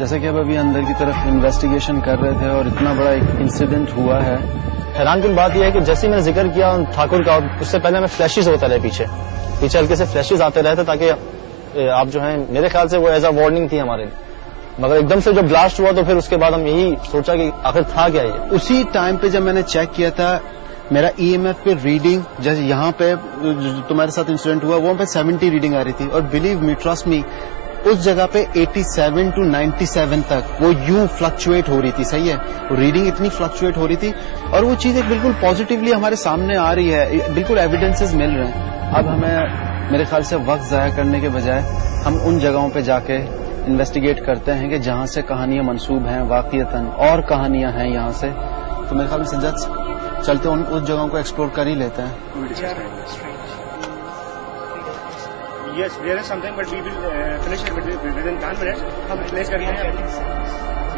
जैसे कि अब अभी अंदर की तरफ इन्वेस्टिगेशन कर रहे थे और इतना बड़ा एक इंसिडेंट हुआ है। हैरान कुन बात यह है कि जैसे ही मैंने जिक्र किया ठाकुर का, उससे पहले हमें फ्लैशेस होते रहे पीछे हल्के से फ्लैशेस आते रहे थे, ताकि आप जो है मेरे ख्याल से वो एज अ वार्निंग थी हमारे लिए। मगर एकदम से जब ब्लास्ट हुआ तो फिर उसके बाद हम यही सोचा कि आखिर था क्या ये। उसी टाइम पे जब मैंने चेक किया था मेरा EMF पे रीडिंग, जैसे यहाँ पे तुम्हारे साथ इंसिडेंट हुआ वहां पे 70 रीडिंग आ रही थी, और बिलीव मी, ट्रस्ट मी, उस जगह पे 87 to 97 तक वो यूं फ्लक्चुएट हो रही थी। सही है, वो रीडिंग इतनी फ्लक्चुएट हो रही थी, और वो चीज एक बिल्कुल पॉजिटिवली हमारे सामने आ रही है, बिल्कुल एविडेंसेस मिल रहे हैं। अब हमें मेरे ख्याल से वक्त जाया करने के बजाय हम उन जगहों पे जाके इन्वेस्टिगेट करते हैं कि जहां से कहानियां मंसूब हैं, वाकईतन और कहानियां हैं यहाँ से। तो मेरे ख्याल में सज्जाद चलते उस जगहों को एक्सप्लोर कर ही लेते हैं। Yes, there is something, but we will finish it within 10 minutes. हम place करते हैं।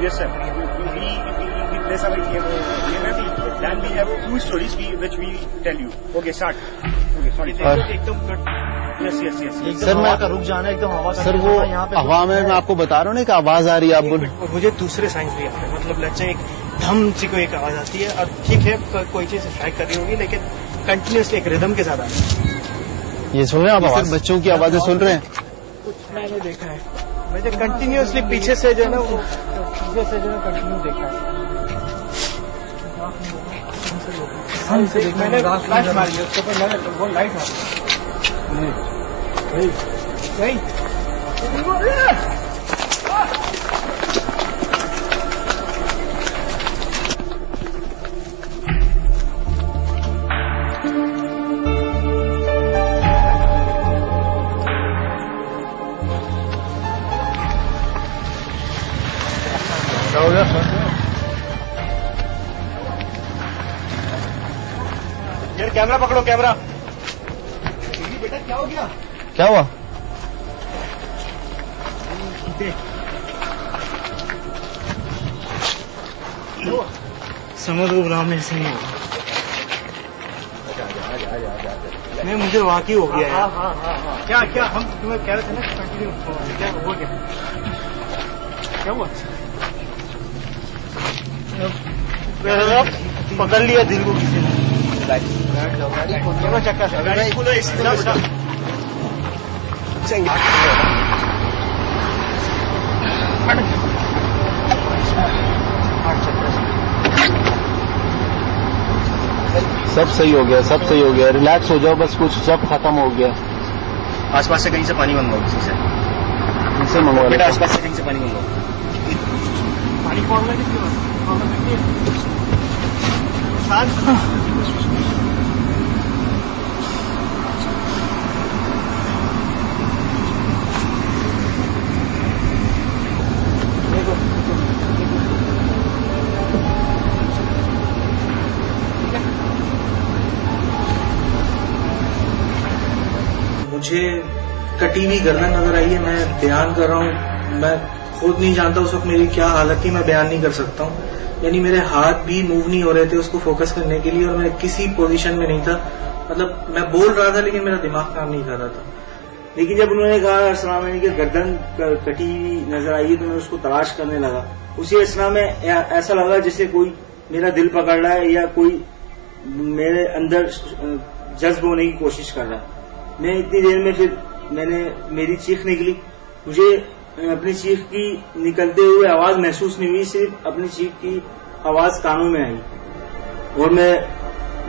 Yes, sir. We place our EMF. Then we have two stories which we tell you. Okay, start. Okay, sorry. एकदम cut. Yes. Sir मैं रुक जाना एकदम हवा। Sir वो हवा में मैं आपको बता रहा हूँ ना कि आवाज आ रही है। आप मुझे दूसरे साइंस भी आते हैं, मतलब लेट्स से एक धम सी कोई एक आवाज आती है, और ठीक है कोई चीज स्ट्राइक कर रही होगी, लेकिन कंटिन्यूसली एक रिदम के साथ आती है। ये सुन रहे हैं आप? सर बच्चों की आवाजें सुन रहे हैं? कुछ मैंने देखा है, मैंने कंटिन्यूसली पीछे से जो है ना वो पीछे से जो है कंटिन्यू देखा है। मैंने फ्लैश मारी है उसके ऊपर, वो लाइट नहीं। यार कैमरा पकड़ो, कैमरा। बेटा क्या हो गया? क्या हुआ? समुद्र ग्राम में ऐसे नहीं होगा। नहीं, मुझे वाकई हो गया है। क्या हम तुम्हें कह रहे थे ना कंटिन्यू। क्या हुआ? क्या हुआ? पकड़ लिया दिल को किसी ने। सब सही हो गया, सब सही हो गया। रिलैक्स हो जाओ, बस कुछ सब खत्म हो गया। आसपास से कहीं से पानी मंगवाओ, किसी से किससे मंगवा? बेटा आसपास से कहीं से पानी मंगवाओ। पानी कौन मुझे कटी हुई गर्दन नजर आई है। मैं बयान कर रहा हूँ, मैं खुद नहीं जानता उस वक्त मेरी क्या हालत थी, मैं बयान नहीं कर सकता हूँ। यानी मेरे हाथ भी मूव नहीं हो रहे थे उसको फोकस करने के लिए, और मैं किसी पोजीशन में नहीं था। मतलब मैं बोल रहा था लेकिन मेरा दिमाग काम नहीं कर रहा था। लेकिन जब उन्होंने कहा असरा में कि गर्दन कटी हुई नजर आई तो मैं उसको तलाश करने लगा। उसी असरा में ऐसा लगा जैसे कोई मेरा दिल पकड़ रहा है या कोई मेरे अंदर जज्ब होने की कोशिश कर रहा है। मैं इतनी देर में फिर मेरी चीख निकली। मुझे अपनी चीख की निकलते हुए आवाज महसूस नहीं हुई, सिर्फ अपनी चीख की आवाज कानों में आई और मैं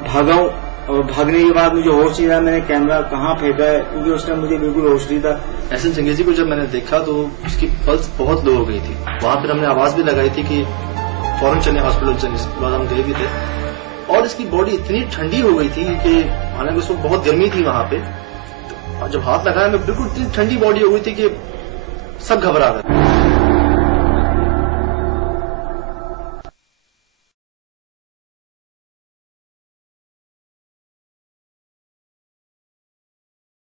भागा हूं। और भागने के बाद मुझे होश नहीं रहा मैंने कैमरा कहाँ फेंका है, क्योंकि उस टाइम मुझे बिल्कुल होश नहीं था। एहसन चंगेजी को जब मैंने देखा तो उसकी पल्स बहुत लो हो गई थी। वहां पर हमने आवाज भी लगाई थी कि फौरन चले हॉस्पिटल चले, इसके बाद हम गए भी थे। और इसकी बॉडी इतनी ठंडी हो गई थी कि हालांकि उसको बहुत गर्मी थी वहां पे, और जब हाथ लगाया मैं बिल्कुल इतनी ठंडी बॉडी हो गई थी कि सब घबरा गए।